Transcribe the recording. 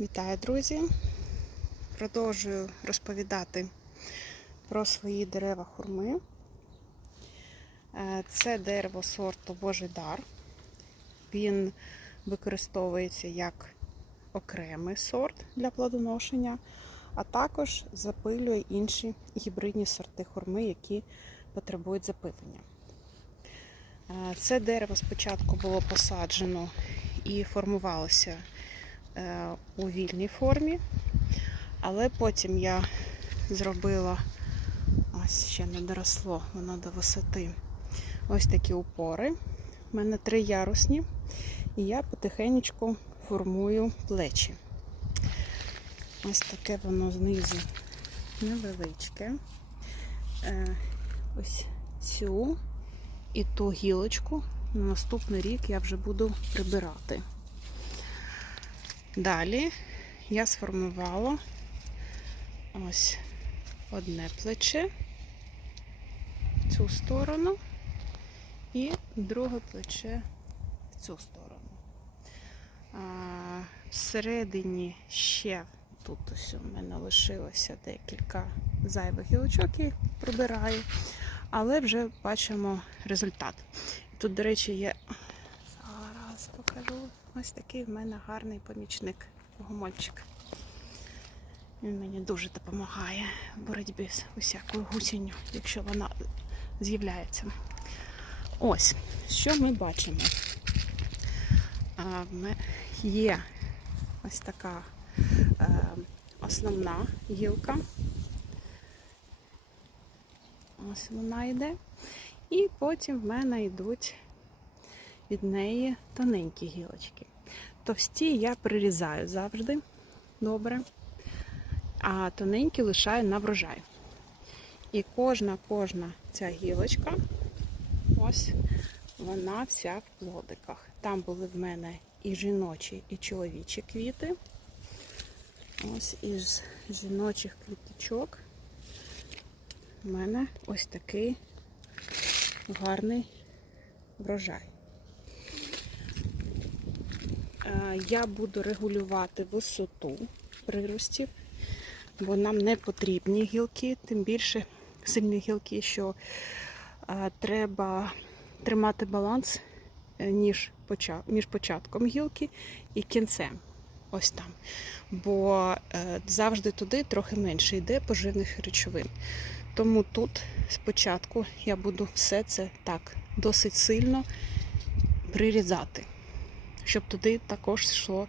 Вітаю, друзі! Продовжую розповідати про свої дерева хурми. Е, Це дерево сорту Божий дар. Він використовується як окремий сорт для плодоношення, а також запилює інші гібридні сорти хурми, які потребують запилення. Е, Це дерево спочатку було посаджено і формувалося у вільній формі, але потім я зробила, ось ще не доросло воно до висоти, ось такі упори. У мене три ярусні, і я потихеньку формую плечі. Ось таке воно знизу невеличке. Е, Ось цю і ту гілочку на наступний рік я вже буду прибирати. Далі я сформувала ось одне плече в цю сторону і друге плече в цю сторону. Всередині ще тут ось у мене лишилося декілька зайвих гілочок, їх прибираю, але вже бачимо результат. Тут, до речі, є зараз покажу. Ось такий в мене гарний помічник гомольчик. Він мені дуже допомагає в боротьбі з усякою гусінню, якщо вона з'являється. Ось, що ми бачимо. Є ось така е, основна гілка. Ось вона йде. І потім в мене йдуть від неї тоненькі гілочки. Товсті я прирізаю завжди добре, а тоненькі лишаю на врожай. І кожна кожна ця гілочка, ось вона вся в плодиках. Там були в мене і жіночі, і чоловічі квіти. Ось із жіночих квіточок у мене ось такий гарний врожай. Е, Я буду регулювати висоту приростів, бо нам не потрібні гілки, тим більше сильні гілки, що е, треба тримати баланс е, між початком гілки і кінцем. Ось там. Бо завжди туди трохи менше йде поживних речовин. Тому тут спочатку я буду все це так досить сильно прирізати, щоб туди також йшло